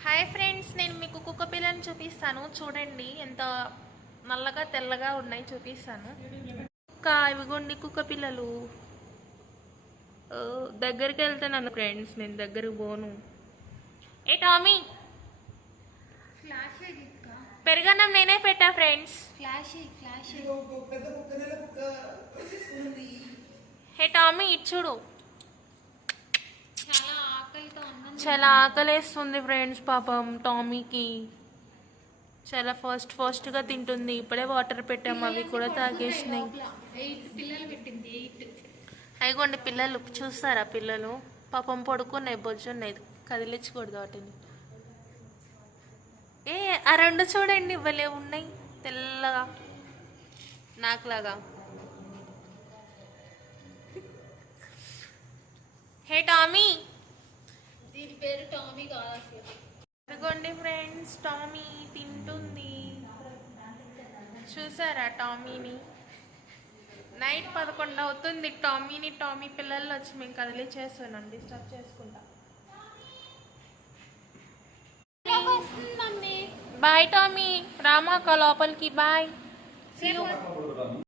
Hi friends, నేను మీకు కుక్క పిల్లని చూపిస్తాను. చూడండి ఎంత నల్లగా తెల్లగా ఉన్నాయి. చూపిస్తాను. ఇవిగోండి కుక్క పిల్లలు. దగ్గరికి వెళ్తున్నాను ఫ్రెండ్స్, నేను దగ్గరకు పోను. ఏ టామీ, పెరుగన్నం నేనే పెట్టా ఫ్రెండ్స్. హే టామీ, ఇటు చూడు. చాలా ఆకలేస్తుంది ఫ్రెండ్స్. పాపం టామీకి చాలా ఫాస్ట్గా తింటుంది. ఇప్పుడే వాటర్ పెట్టాము, అవి కూడా తాగేసినాయి. అయిగోండి పిల్లలు, చూస్తారా? పిల్లలు పాపం పడుకున్నాయి, బొజ్జున్నాయి, కదిలించకూడదు వాటిని. ఆ రెండు చూడండి, భలే ఉన్నాయి, తెల్లగా నాకులాగా. హే టామీ, దీని పేరు టామీ కాదు అసలు. ఇదిగోండి ఫ్రెండ్స్, టామీ తింటుంది. చూసారా టామీని? నైట్ 11 అవుతుంది. టామీ పిల్లలు వచ్చి మేము కదిలిచేస్తున్నాం, డిస్టర్బ్ చేసుకుంటాం. బాయ్ టామీ, రామాక లోపలికి. Bye, see you.